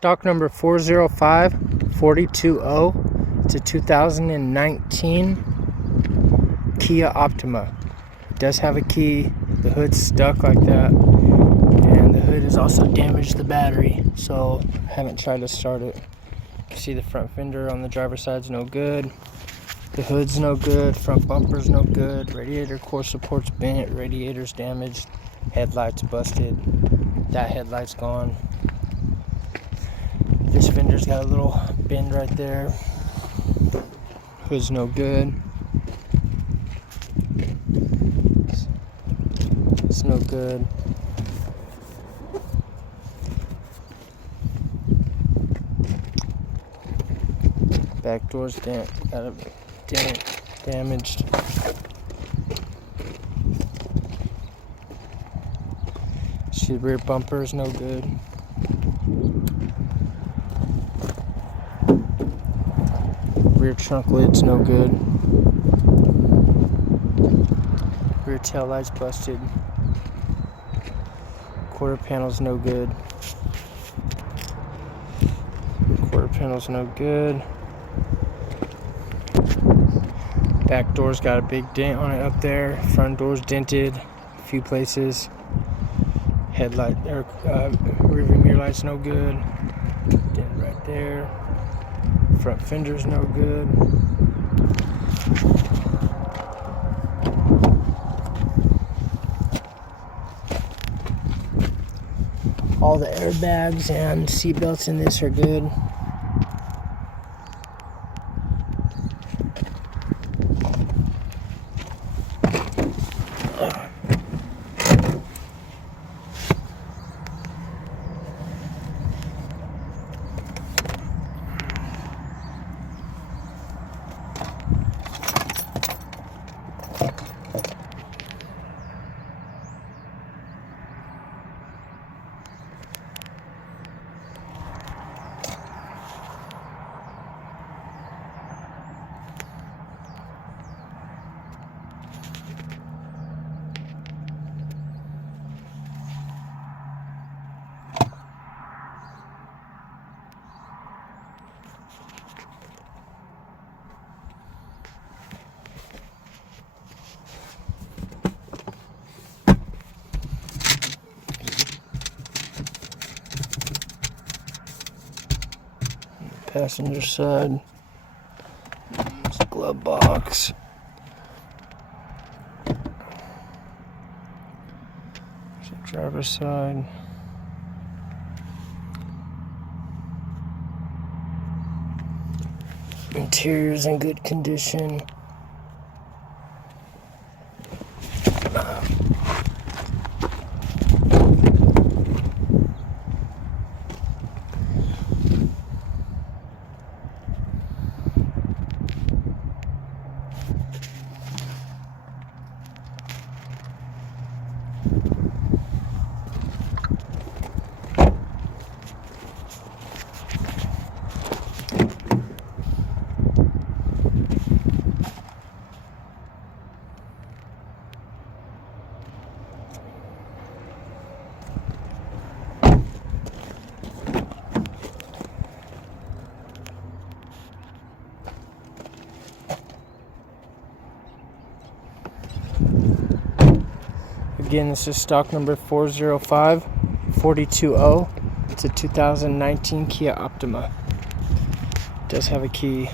Stock number 405420. It's a 2019 Kia Optima. It does have a key. The hood's stuck like that, and the hood has also damaged the battery, so I haven't tried to start it. You can see the front fender on the driver's side's no good. The hood's no good. Front bumper's no good. Radiator core support's bent. Radiator's damaged. Headlight's busted. That headlight's gone. This fender's got a little bend right there. Hood's no good. It's no good. Back door's got a dent, damaged. See, the rear bumper's no good. Rear trunk lid's no good. Rear tail light's busted. Quarter panel's no good. Quarter panel's no good. Back door's got a big dent on it up there. Front door's dented a few places. Headlight or rearview mirror light's no good. Dent right there. Front fender's no good. All the airbags and seat belts in this are good. Passenger side, it's a glove box. It's a driver's side. Interior's in good condition. Again, this is stock number 405420. It's a 2019 Kia Optima. It does have a key.